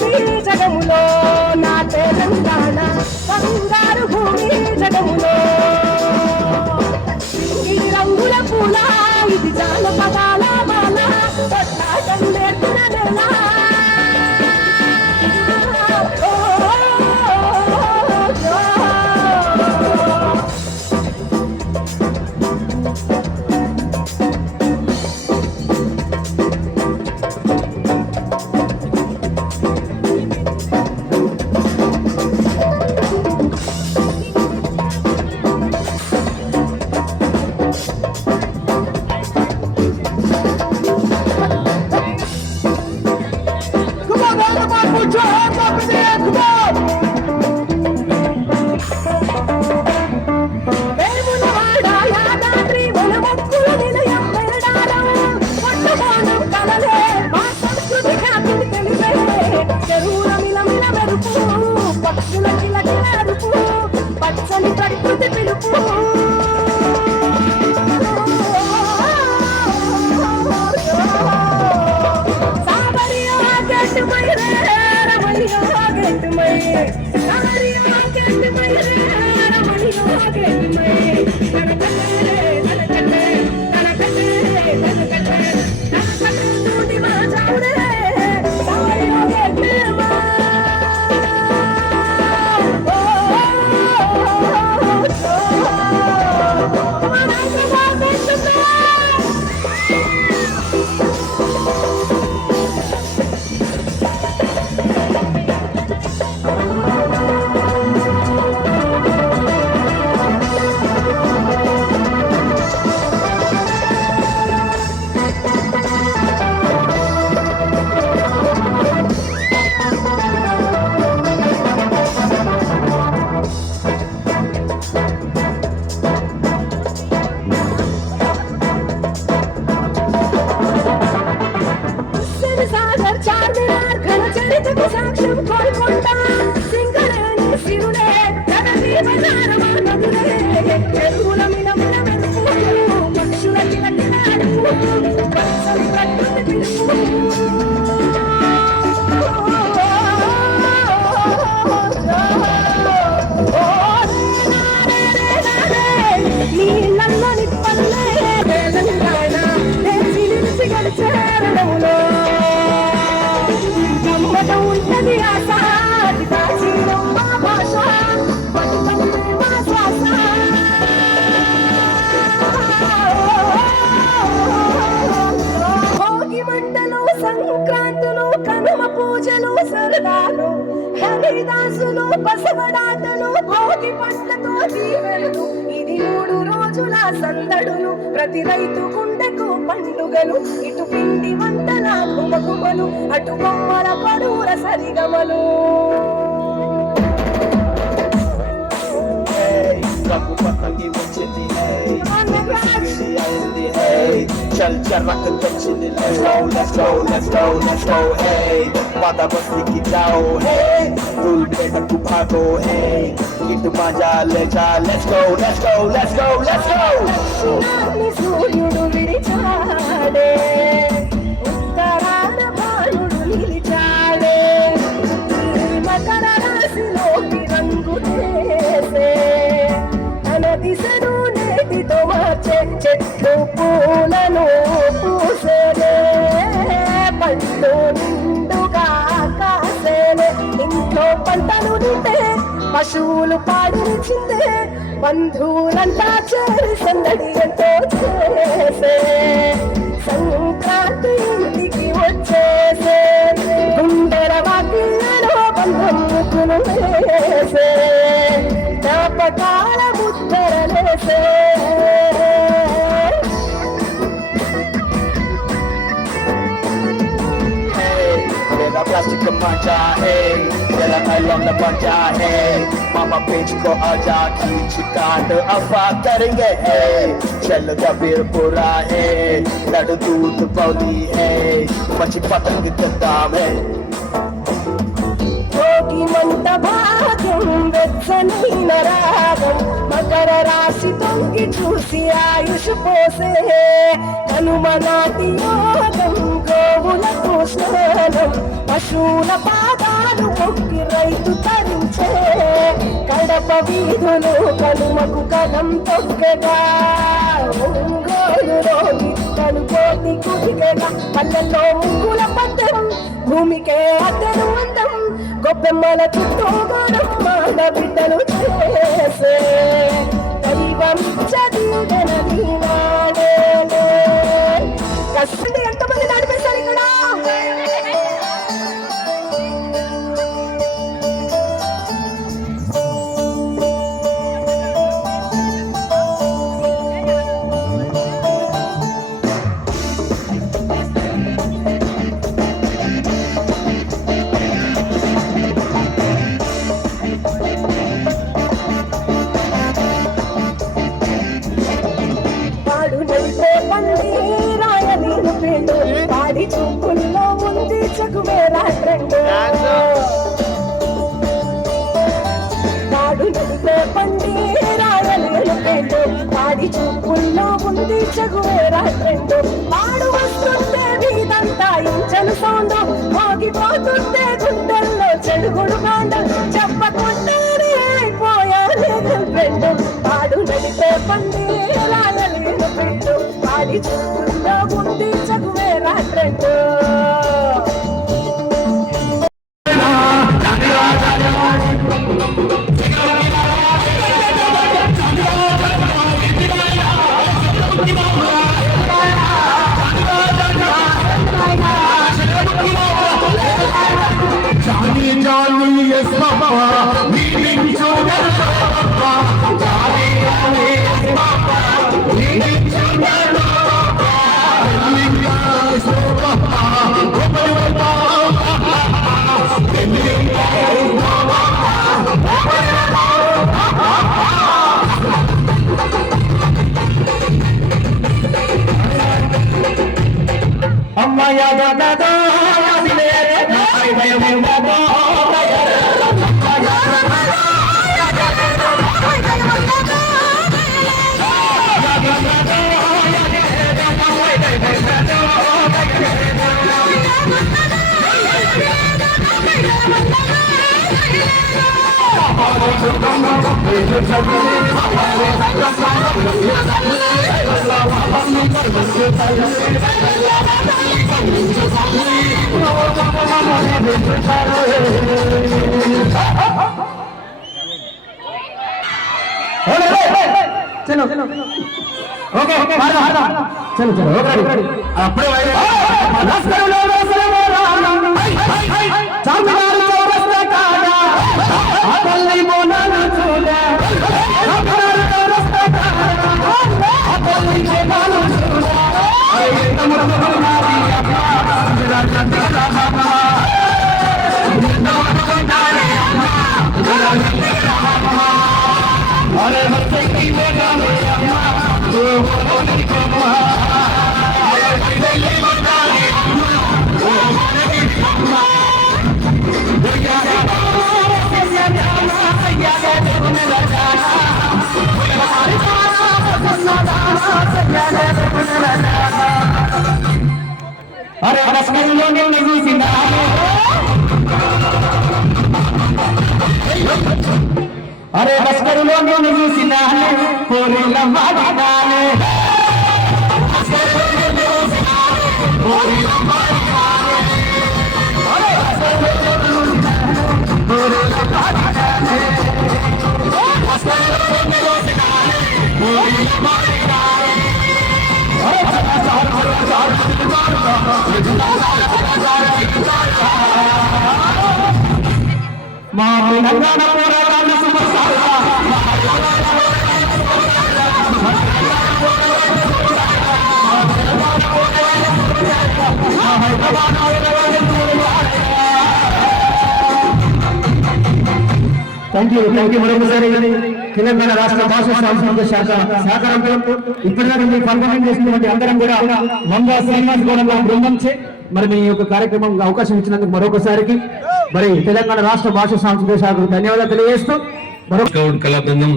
భూమి జగములో నా తెలంగాణ బంగారు భూమి జగములో ఈ రంగుల పూల ఇది జానపదాల మాల కొట్లాటం నేర్పిన నెల పచ్చని ప్రకృతి పిలుపు సాక్ష్యం కోరుకుంటా సింగరేణి సిరులే జగదీ బజారమా నదులే చెరువుల మిలమిల మెరుపు పక్షుల కిలకిల అడుపు పచ్చని ప్రకృతి పిలుపు నీళ్ళల్లో నిప్పల్లే తెలంగాణ లేచి నిలిచి గడిచే రణములో ఉంటది ఆశ మా భాష మా శ్వాస భోగి మంటలు సంక్రాంతులు కనుమ పూజలు సరదాలు హరిదాసులు బసవడాటలు భోగి పంటతో దీవెనలు ఇది 3 రోజుల సందడులు ప్రతి రైతు గుండెకు పండుగలు ఇటు పిండి వంటల గుమగుమలు అటు బొమ్మల పడూర సరిగమలు चल चल रख दक्षिण let's go let's go let's go let's go hey वादा बस्ती की जाओ hey दूल बेटा तू भागो hey किट मजा ले जा let's go let's go let's go let's go సూర్యుడు విరిచాడే ఉత్తరాన బాలుడు నిలిచాడే మకర రాశిలోకి రంగు చేసే తన దిశను నేటితో మార్చే చెట్లు పూలను పూసేనే పండు నిండుగా కాసేనే ఇంట్లో పంటలు నిండే పశువులు పాడించిందే బంధువులంతా చేరి సందడి ఎంతో చేసే సంక్రాంతి ఇంటికి వచ్చేసే గుండెల వాకిళ్ళలో బంధం ముగ్గులు వేసే జ్ఞాపకాల ముద్దరలేసే प्लास्टिक मजा है जला नैलॉन मजा है मामा पेज को आजा खींच काट अफा करेंगे है चल दबीर पूरा है लड़ दूध पौली है मछी पतंग दाम है భోగి మంట భాగ్యం వెచ్చనైన రాగం మకర రాశి తొంగి చూసి ఆయుష్ పోసే కనుమనాటి యోగం గోవులకు స్నానం పశువుల పాదాలు మొక్కి రైతు తరించే కడప వీధులు కనుమకు కలం తొక్కగా ఒంగోలులో గిత్తలు కోటి కుదిగగా పల్లెల్లో ముగ్గుల పట్టం భూమికే అతను అందం గొప్పెమ్మల చుట్టూ మన బిడ్డలు చేసే దైవం చదివినది నాడే కష్టం ఎంతమంది నడిపేశారు ఇక్కడ పాడి చూపుల్లో ఉంది చగువేరా ట్రెండ్ నాడు నడిపే పండి రాయలేను పేటు పాడి చూపుల్లో ఉంది చగువేరా ట్రెండ్ పాడు వస్తుంటే వీదంతా ఇంచలు సౌండ్ మోగిపోతుంటే గుండెల్లో చెడుగుడు కాండ చెప్పకుండానే అయిపోయాలి ఫ్రెండ్ పాడు నడిపే పండి రాయలేను పేటు పాడి చూపుల్లో ఉంది చగువేరా ట్రెండ్ चलो ओके चलो चलो अప్పుడే अरे रसगुल्लों ने नहीं सीधा अरे रसगुल्लों ने नहीं सीधा कोरी लम्बा डाले कोरी लम्बा डाले अरे रसगुल्लों कोरी लम्बा डाले रसगुल्लों ने सीधा कोरी लम्बा डाले థ్యాంక్ యూ మరొకసారి తెలంగాణ రాష్ట్ర భాషా సాంస్కృతిక శాఖ సహకారంతో ఇప్పటిదాకా మీరు పర్ఫార్మెన్స్ చేసినటువంటి అందరం కూడా మంగా శ్రీనివాస్ గౌడ బృందంచే మరి మీ యొక్క కార్యక్రమం అవకాశం ఇచ్చినందుకు మరొకసారికి మరి తెలంగాణ రాష్ట్ర భాషా సాంస్కృతిక శాఖకు ధన్యవాదాలు తెలియజేస్తూ మరొక కళా బృందం